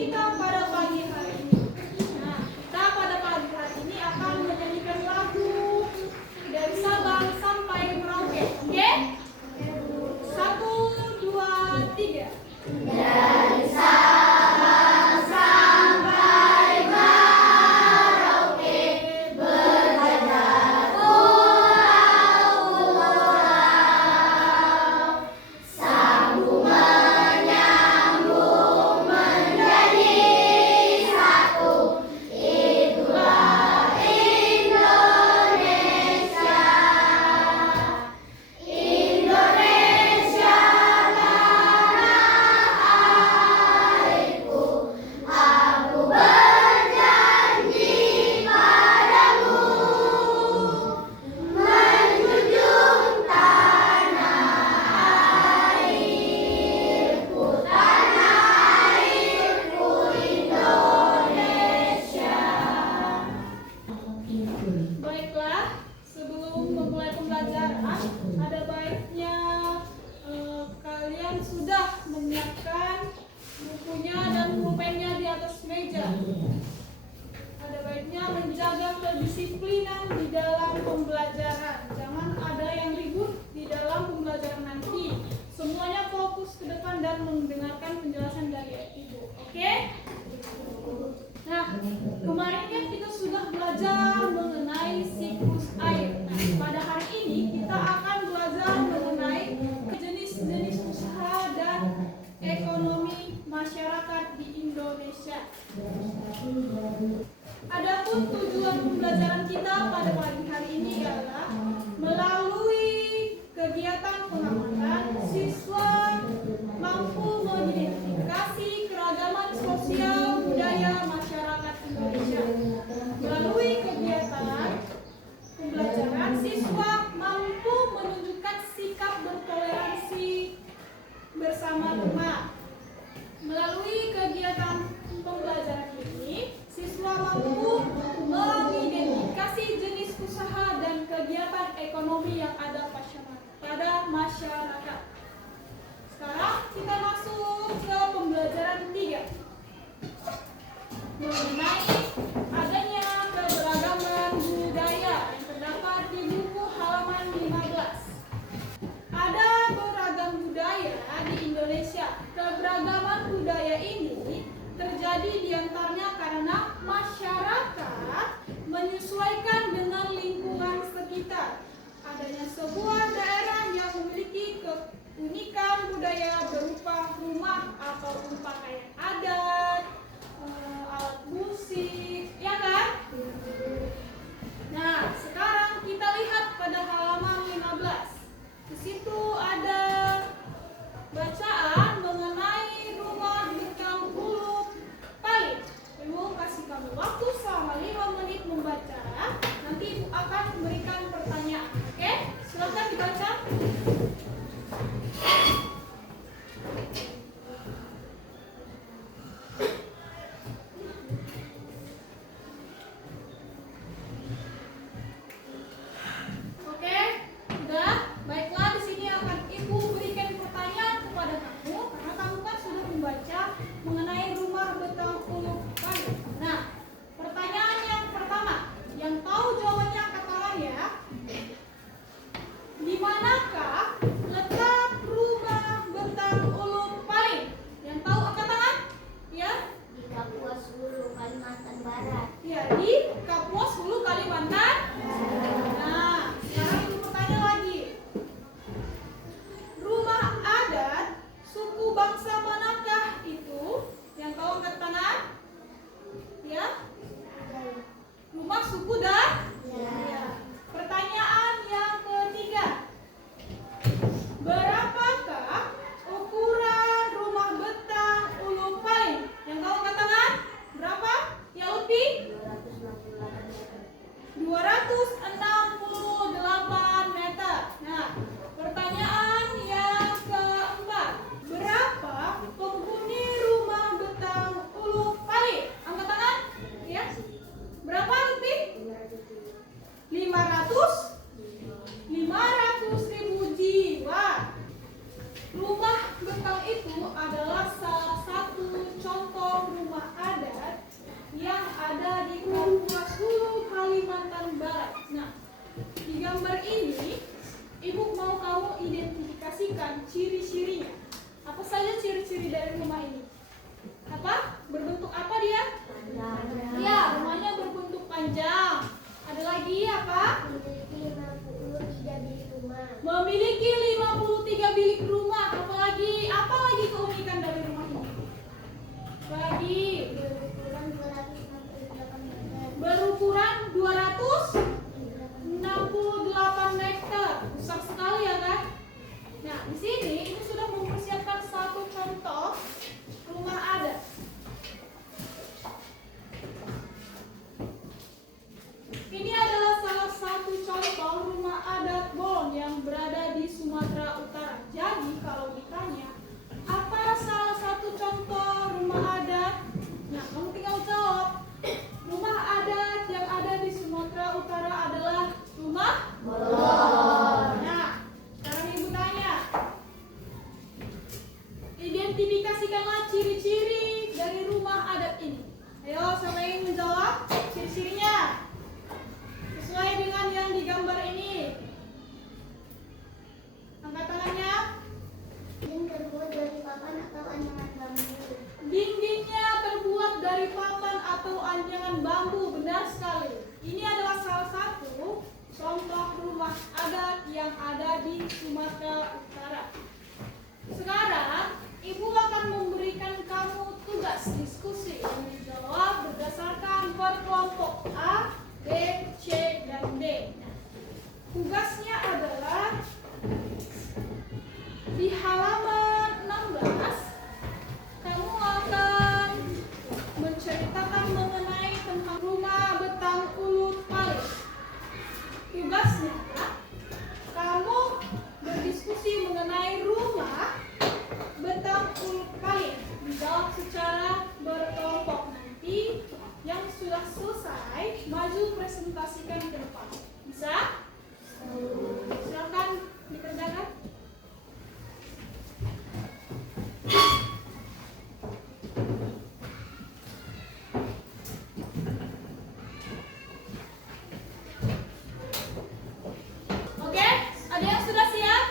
kita pada pagi hari ini. Nah, kita pada pagi hari ini akan menyanyikan lagu dari Sabang sampai Merauke. Oke? 1, 2, 3. Dari Sabang sampai Merauke, berjajar pulau-pulau, sambung menyambung menjadi satu. Itulah Indonesia. Indonesia tanah airku, aku berjanji padamu menjunjung tanah airku Indonesia. Baiklah, sebelum memulai pembelajaran, ada baiknya kalian sudah menyiapkan bukunya dan pulpennya di atas meja. Ada baiknya menjaga kedisiplinan di dalam pembelajaran. Jangan ada yang ribut di dalam pembelajaran nanti. Semuanya fokus ke depan dan mendengarkan penjelasan dari Ibu. Oke? Nah, kemarin kan kita sudah belajar mengenai siklus air. Nah, pada hari ini kita akan belajar mengenai jenis-jenis usaha dan ekonomi masyarakat di Indonesia. Adapun tujuan pembelajaran kita pada pagi hari ini adalah melalui kegiatan pengamatan, siswa mampu mengidentifikasi keragaman sosial budaya masyarakat Indonesia. Melalui kegiatan pembelajaran, siswa mampu menunjukkan sikap bertoleransi bersama teman. Melalui kegiatan pembelajaran ini, siswa mampu mengidentifikasi jenis usaha dan kegiatan ekonomi yang ada pada masyarakat. Sekarang kita masuk ke pembelajaran 3 mengenai adanya keberagaman budaya yang terdapat di buku halaman 15. Ada beragam budaya di Indonesia. Keberagaman budaya ini terjadi diantaranya karena masyarakat menyesuaikan dengan lingkungan sekitar. Adanya sebuah daerah yang memiliki keunikan budaya berupa rumah ataupun pakaian adat, alat musik, ya kan? Nah, sekarang kita lihat pada halaman 15. Di situ ada bacaan mengenai rumah bintang Hulu Palit. Ibu kasih kamu waktu selama 5 menit membaca. Nanti Ibu akan memberikan pertanyaan. Oke? Silakan dibaca. Oke? Udah? Baiklah, di sini akan Ibu berikan pertanyaan kepada kamu karena kamu kan sudah membaca mengenai rumah bintang Hulu Palit. Nah, pertanyaan yang pertama, yang tahu jawabannya angkat tangan ya. Di manakah letak rumah bintang Hulu Palit? Yang tahu angkat tangan? Ya? Di Kapuas Hulu, Kalimantan Barat. Ya, di Kapuas Hulu, Kalimantan. Nah, sekarang Ibu bertanya lagi. Rumah adat suku bangsa manakah itu? Yang tahu angkat tangan? Ya? Rumah suku dah? Ya. Pertanyaan yang ketiga. Berapakah ukuran rumah betang Hulu Palit? Yang tahu angkat tangan? Berapa? Yang lebih? 268 meter. Nah, pertanyaan yang keempat. Berapa penghuni rumah betang Hulu Palit? Angkat tangan? Ya. Berapa lebih? 500.000 jiwa. Rumah betang itu adalah salah satu contoh rumah Identifikasikanlah ciri-ciri dari rumah adat ini. Ayo, siapa yang menjawab ciri-cirinya? Sesuai dengan yang digambar ini. Angkat tangannya. Dinding terbuat dari papan atau anyaman bambu. Dindingnya terbuat dari papan atau anyangan bambu. Benar sekali. Ini adalah salah satu contoh rumah adat yang ada di Sumatera Utara. Sekarang, Ibu akan memberikan kamu tugas diskusi yang dijawab berdasarkan berkelompok A, B, C, dan D. Tugasnya adalah di halaman 16, kamu akan menceritakan mengenai tentang rumah betang ulut paling. Tugasnya, kamu berdiskusi mengenai rumah betang ulut paling. Dijawab secara berkelompok. Nanti yang sudah selesai, maju presentasikan ke depan. Bisa? Silakan dikerjakan. Oke, ada yang sudah siap?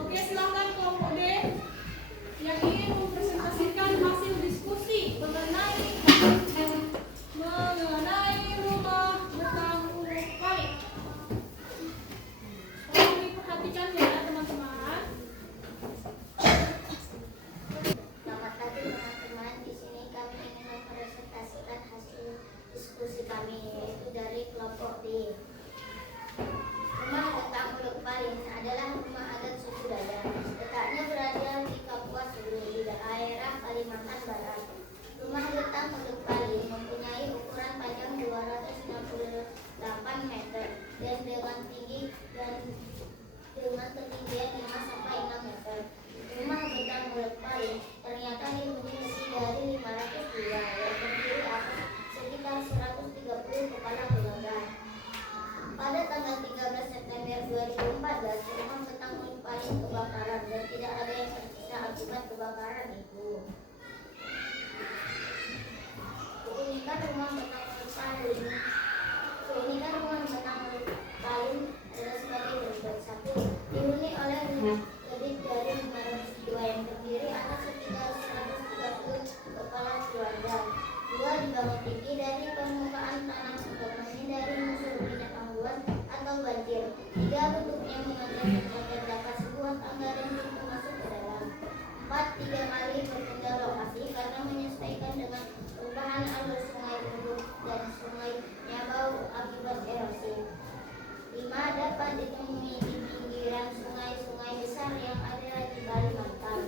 Oke, silakan kelompok D yang ingin mempresentasikan hasil diskusi mengenai rumah betang ulut paling. Tolong diperhatikan ya teman-teman. Selamat pagi teman-teman. Di sini kami ingin mempresentasikan hasil diskusi kami, yaitu dari kelompok D. Rumah betang ulut paling adalah rumah adat suku Dayak. Letaknya berada di Kapuas Hulu, di daerah Kalimantan Barat. Rumah betang ulut paling mempunyai ukuran panjang 268 meter dan dengan ketinggian 5 sampai 6 meter. Rumah betang ulut paling ternyata dihuni lebih dari 500 jiwa yang terdiri atas sekitar 130 kepala keluarga. Pada tanggal 13 September 2014, rumah betang ulut paling kebakaran dan tidak ada yang tersisa akibat kebakaran itu. Keunikan rumah betang ulut paling adalah sebagai berikut. 1. Dihuni oleh lebih dari 500 jiwa yang terdiri atas sekitar 130 kepala keluarga. 2. Dibangun tinggi dari permukaan tanah untuk menghindari musuh binatang buas atau banjir. 3. Bentuknya mengejar dan dapat sebuah tangga dan pintu masuk ke dalam. 4. 3 kali berpindah lokasi karena menyesuaikan dengan perubahan alur sungai Uruk dan sungai Nyabau akibat erosi. 5. Dapat ditemui di pinggiran sungai-sungai besar yang ada di Kalimantan.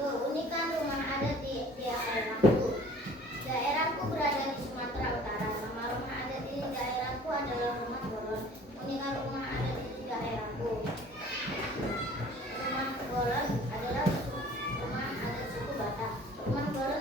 Keunikan rumah adat di daerahku. Daerahku berada di Sumatera Utara. Nama rumah adat di daerahku adalah Rumah Bolon. Keunikan rumah adat di daerahku. Rumah Bolon adalah rumah adat suku Batak. Rumah Bolon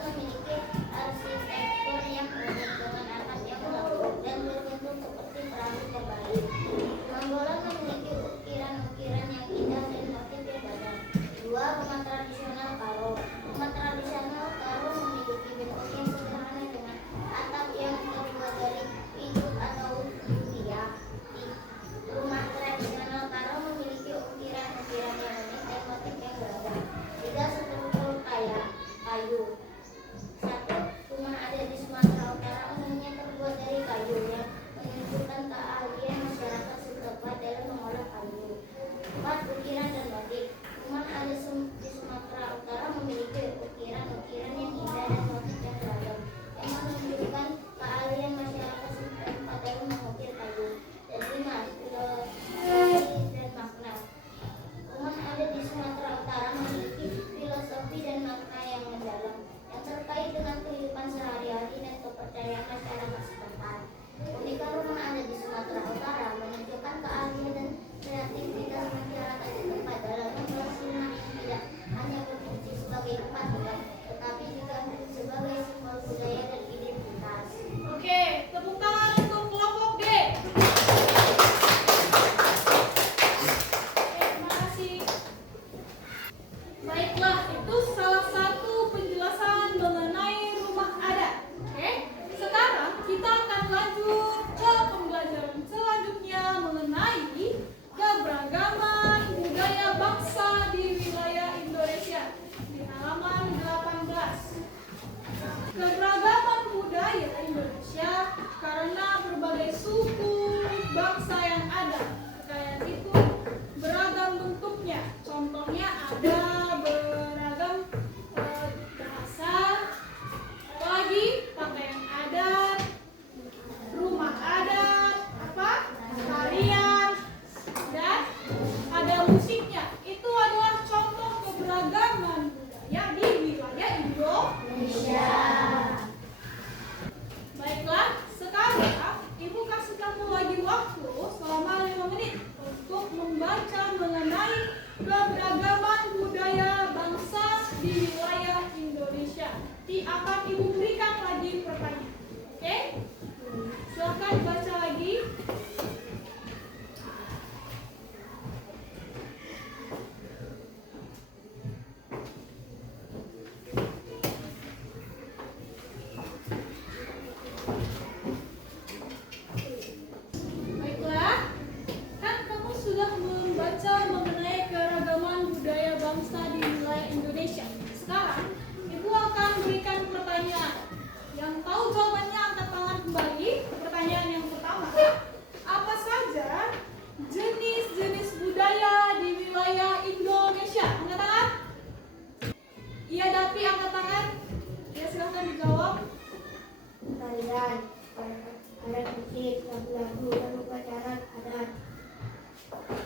musik, lagu-lagu, dan upacara adat.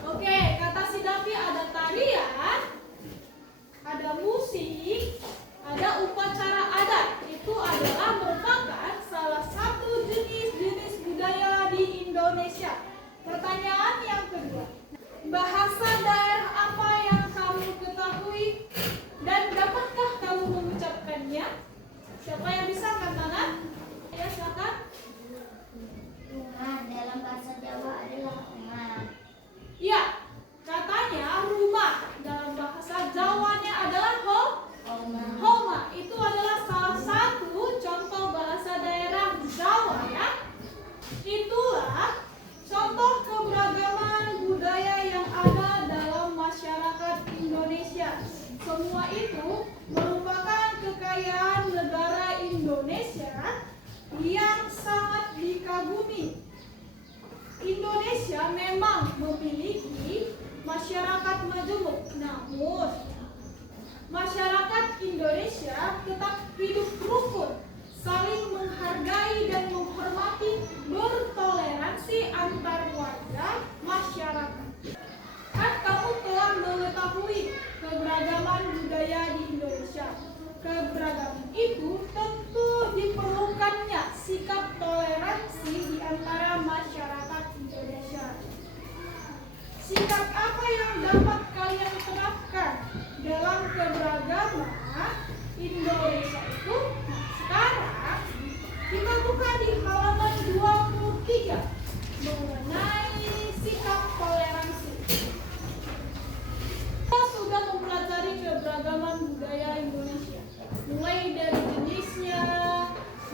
Oke, kata si Davi ada tarian, ada musik, ada upacara adat. Itu adalah merupakan salah satu jenis-jenis budaya di Indonesia. Pertanyaan yang kedua, bahasa daerah apa yang kamu ketahui dan dapatkah kamu mengucapkannya? Siapa yang bisa angkat tangan? Ya, silakan. Rumah dalam bahasa Jawa adalah rumah. Ya, katanya rumah dalam bahasa Jawanya adalah homa. Itu adalah salah satu contoh bahasa daerah Jawa ya. Itulah contoh keberagaman budaya yang ada dalam masyarakat Indonesia. Semua itu merupakan kekayaan negara Indonesia yang sangat dikagumi. Indonesia memang memiliki masyarakat majemuk, namun masyarakat Indonesia tetap hidup rukun, saling menghargai dan menghormati, bertoleransi antar warga masyarakat. Kan kamu telah mengetahui keberagaman budaya di Indonesia. Keberagaman itu tentu diperlukannya sikap toleransi di antara masyarakat Indonesia. Sikap apa yang dapat kalian terapkan dalam keberagaman Indonesia itu? Nah, sekarang kita buka di halaman 23 mengenai sikap toleransi. Kita sudah mempelajari keberagaman budaya Indonesia, mulai dari jenisnya,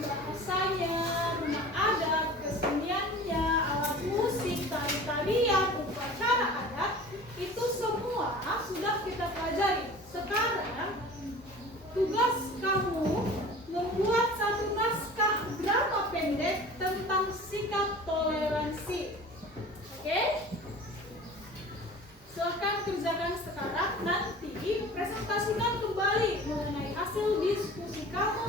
bahasanya, rumah adat, keseniannya, alat musik, tari-tarian, upacara adat, itu semua sudah kita pelajari. Sekarang tugas kamu membuat satu naskah drama pendek tentang sikap toleransi. Oke? Silahkan kerjakan sekarang. Nanti presentasikan kembali mengenai hasil diskusi kamu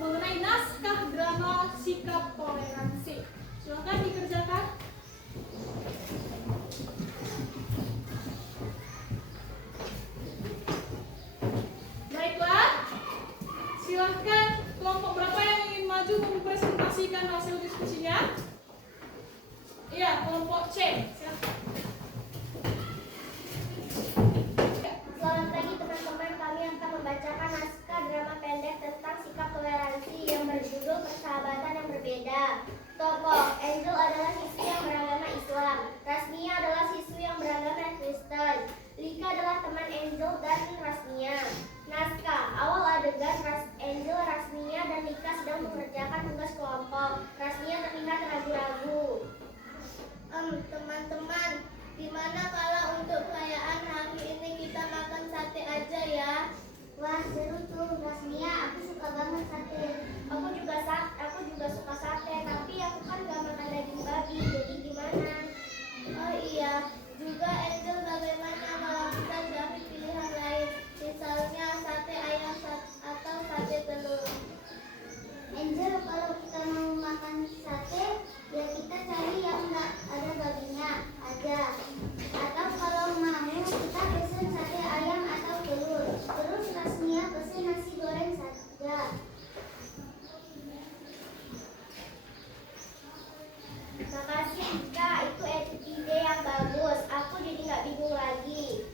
mengenai naskah drama sikap toleransi. Silahkan dikerjakan. Baiklah, silahkan kelompok berapa yang ingin maju mempresentasikan hasil diskusinya? Iya, kelompok C. Silahkan. Selamat pagi teman-teman, kami akan membacakan naskah drama pendek tentang sikap toleransi yang berjudul Persahabatan yang Berbeda. Tokoh Angel adalah siswi yang beragama Islam, Rasmia adalah siswi yang beragama Kristen, Lika adalah teman Angel dan Rasmia. Naskah awal adegan Angel, Rasmia, dan Lika sedang mengerjakan tugas kelompok. Rasmia terlihat ragu-ragu. Teman-teman, gimana kalau untuk perayaan hari ini kita makan sate aja ya? Wah, seru tuh Rasmia, aku suka banget sate. Aku juga suka sate, tapi aku kan gak makan daging babi, jadi gimana? Oh iya, juga Angel, bagaimana kalau kita cari pilihan lain, misalnya sate ayam atau sate telur? Angel, kalau kita mau makan sate, ya kita cari yang nggak ada babinya aja. Atau kalau mau kita pesen sate ayam atau telur. Terus Rasmia pesen nasi goreng saja. Makasih Kak, itu ide yang bagus. Aku jadi nggak bingung lagi.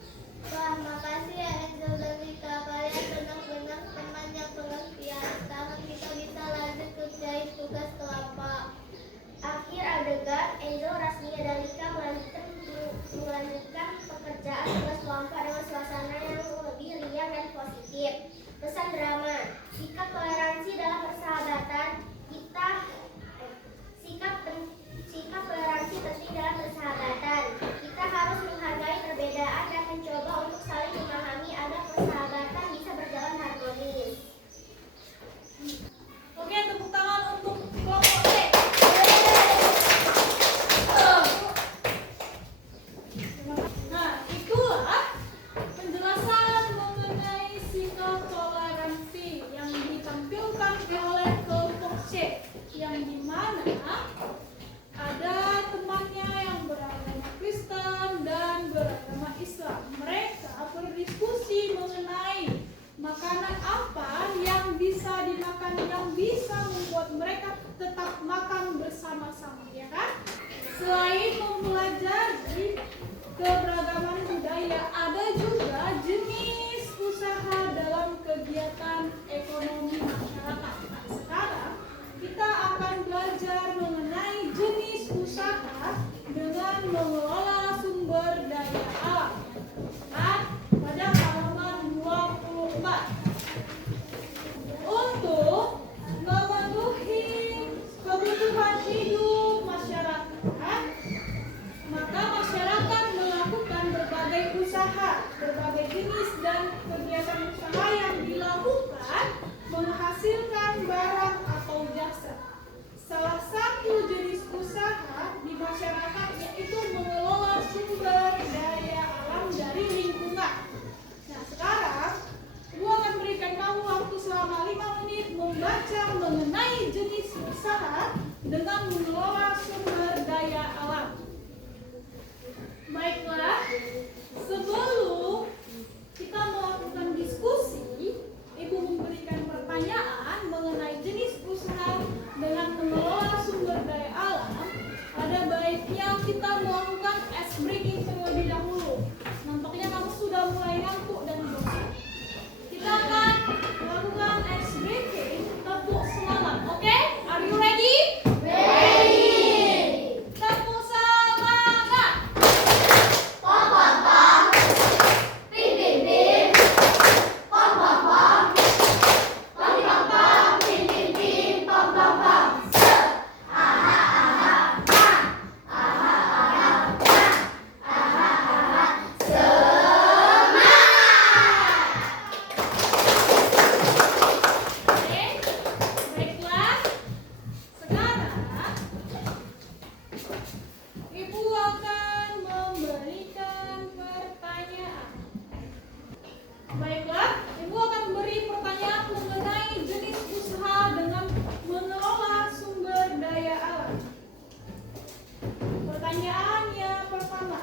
Wah, makasih ya Angel dan Rika. Kalian benar-benar teman yang pengertian. Sekarang kita bisa lanjut kerjain tugas kelompok. Akhir adegan, Angel, Rasmia, dan Rika melanjutkan pekerjaan tugas kelompok dengan suasana yang lebih riang dan positif. Pesan drama, sikap toleransi dalam persahabatan. Sikap toleransi penting dalam persahabatan. Kita harus menghargai perbedaan dan Selain mempelajari keberagaman budaya, ada juga jenis usaha dalam kegiatan ekonomi masyarakat. Nah, sekarang kita akan belajar mengenai jenis usaha dengan mengelola sumber daya alam. Nah, pada halaman 24. Untuk memenuhi kebutuhan hidup masyarakat, maka masyarakat melakukan berbagai usaha, berbagai jenis dan kegiatan usaha yang dilakukan menghasilkan barang atau jasa. Salah satu jenis usaha di masyarakat yaitu mengelola sumber daya alam dari lingkungan. Nah, sekarang Ibu akan berikan kamu waktu selama 5 menit membaca mengenai jenis usaha dengan mengelola sumber daya alam. Baiklah, sebelum kita melakukan diskusi, Ibu memberikan pertanyaan mengenai jenis usaha dengan mengelola sumber daya alam. Ada baiknya kita melakukan ice breaking terlebih dahulu. Nampaknya kamu sudah mulai ngantuk dan bosan. Kita akan melakukan ice breaking tepuk semangat. Oke? Are you ready? Tepuk semangat. Oke, baiklah. Sekarang Ibu akan memberikan pertanyaan. Baiklah, Ibu akan beri pertanyaan mengenai jenis usaha dengan mengelola sumber daya alam. Pertanyaannya pertama,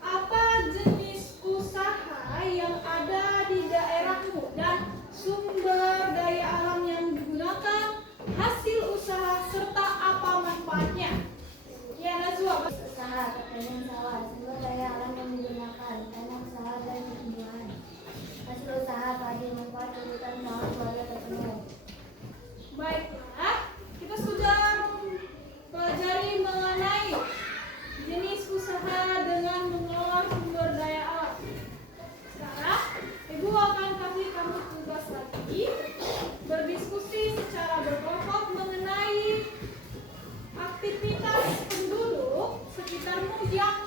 apa jenis usaha yang ada di daerahmu dan sumber daya alam yang digunakan, hasil usaha, serta apa manfaatnya? Ya, Najwa. Usaha pertanian sawah, sumber daya alam yang digunakan, tanah sawah dan tumbuhan. Hasil usaha padi, manfaat kebutuhan sawah keluarga terpenuhi. Baiklah, kita sudah mempelajari mengenai jenis usaha dengan mengelola sumber daya alam. Sekarang, Ibu akan kasih kamu tugas lagi berdiskusi secara berkelompok mengenai aktivitas penduduk sekitarmu yang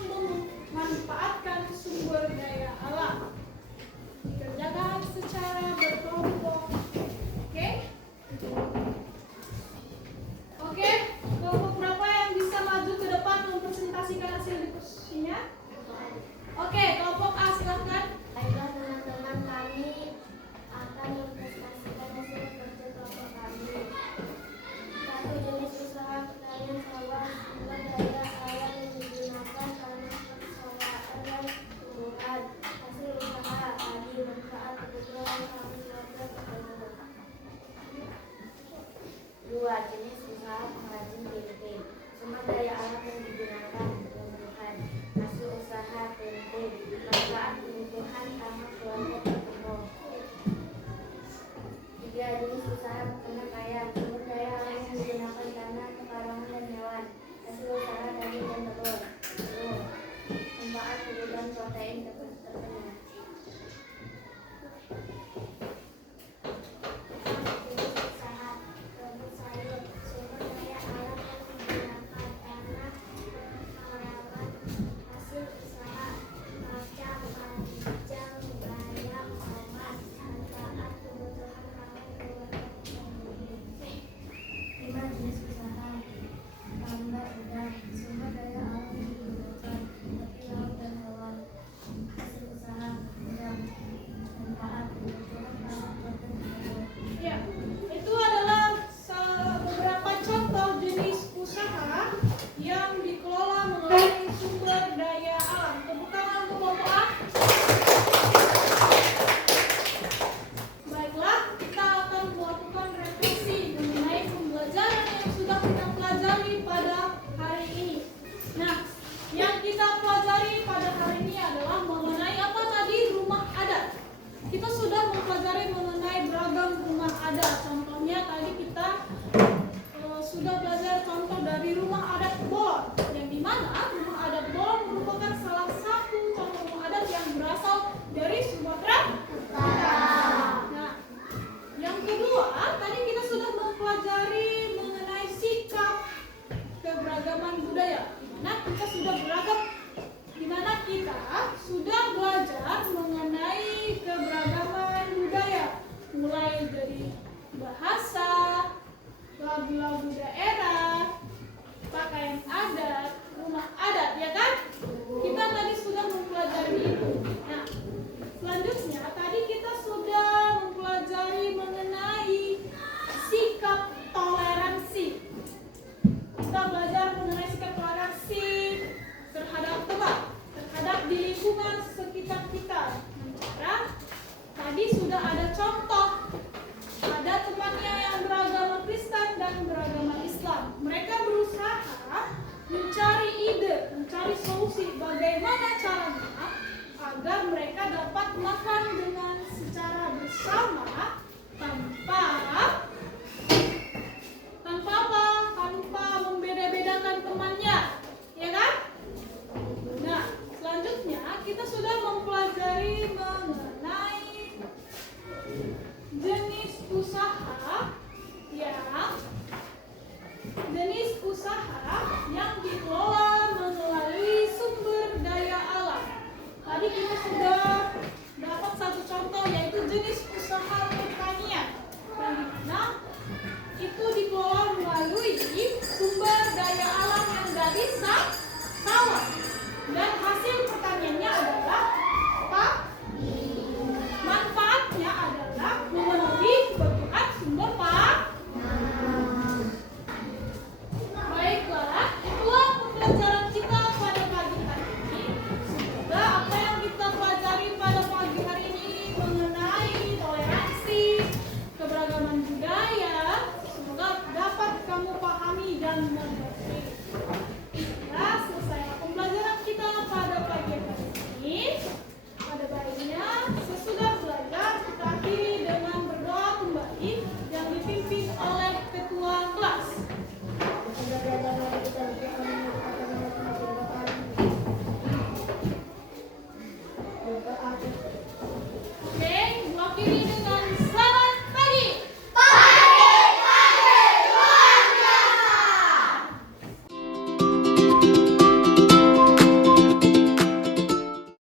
mempelajari mengenai beragam rumah adat. Contohnya tadi kita sudah belajar contoh dari rumah adat Bolon, yang dimana rumah adat Bolon merupakan salah satu contoh rumah adat yang berasal dari Sumatera Utara. Nah, yang kedua, tadi kita sudah mempelajari mengenai sikap keberagaman budaya, di mana kita sudah belajar mengenai keberagaman budaya, mulai dari bahasa, lagu-lagu daerah,